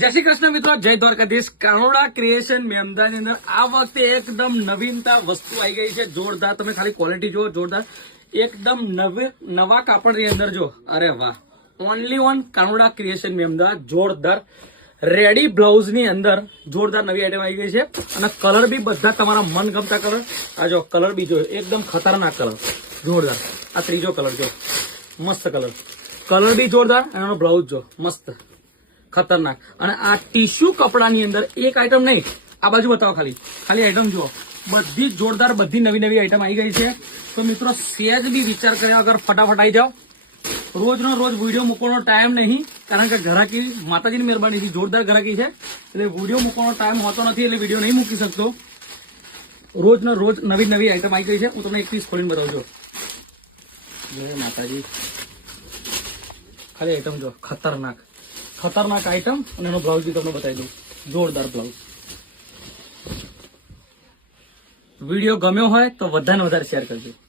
જય શ્રી કૃષ્ણ મિત્રો, જય દ્વારકાધીશ. કાનોડા ક્રિએશન મેમદાની અંદર આ વખતે એકદમ નવીનતા વસ્તુ આવી ગઈ છે. જોરદાર, તમે ખાલી ક્વોલિટી જુઓ, જોરદાર. એકદમ નવા કાપડની અંદર જો, અરે વાહ, ઓનલી ઓન કાનોડા ક્રિએશન મેમદા. જોરદાર રેડી બ્લાઉઝ ની અંદર જોરદાર નવી આઈટમ આવી ગઈ છે. અને કલર બી બધા તમારા મનગમતા કલર. આ જો કલર બી જો, એકદમ ખતરનાક કલર, જોરદાર. આ ત્રીજો કલર જો, મસ્ત કલર. કલર બી જોરદાર અને એનો બ્લાઉઝ જો મસ્ત ખતરનાક. અને આ ટીશ્યુ કપડાની અંદર એક આઈટમ નહીં, આ બાજુ બતાવો, ખાલી આઈટમ જુઓ, બધી જ જોરદાર, બધી નવી આઈટમ આવી ગઈ છે. તો મિત્રો સેજ બી વિચાર કર્યા વગર ફટાફટ આવી જાઓ. રોજનો રોજ વિડીયો મૂકવાનો ટાઈમ નહીં, કારણ કે ઘરાકી માતાજીની મહેરબાનીથી જોરદાર ઘરાકી છે, એટલે વિડીયો મૂકવાનો ટાઈમ હોતો નથી, એટલે વિડીયો નહીં મૂકી શકતો. રોજનો રોજ નવી આઈટમ આવી ગઈ છે. હું તમને એક પીસ ખોલીને બતાવું છું. જય માતાજી, ખાલી આઈટમ જો, ખતરનાક આઈટમ. અને એનો બ્લાઉઝ બી તમને બતાવી દઉં, જોરદાર બ્લાઉઝ. વિડીયો ગમ્યો હોય તો વધારે ને વધારે શેર કરજો.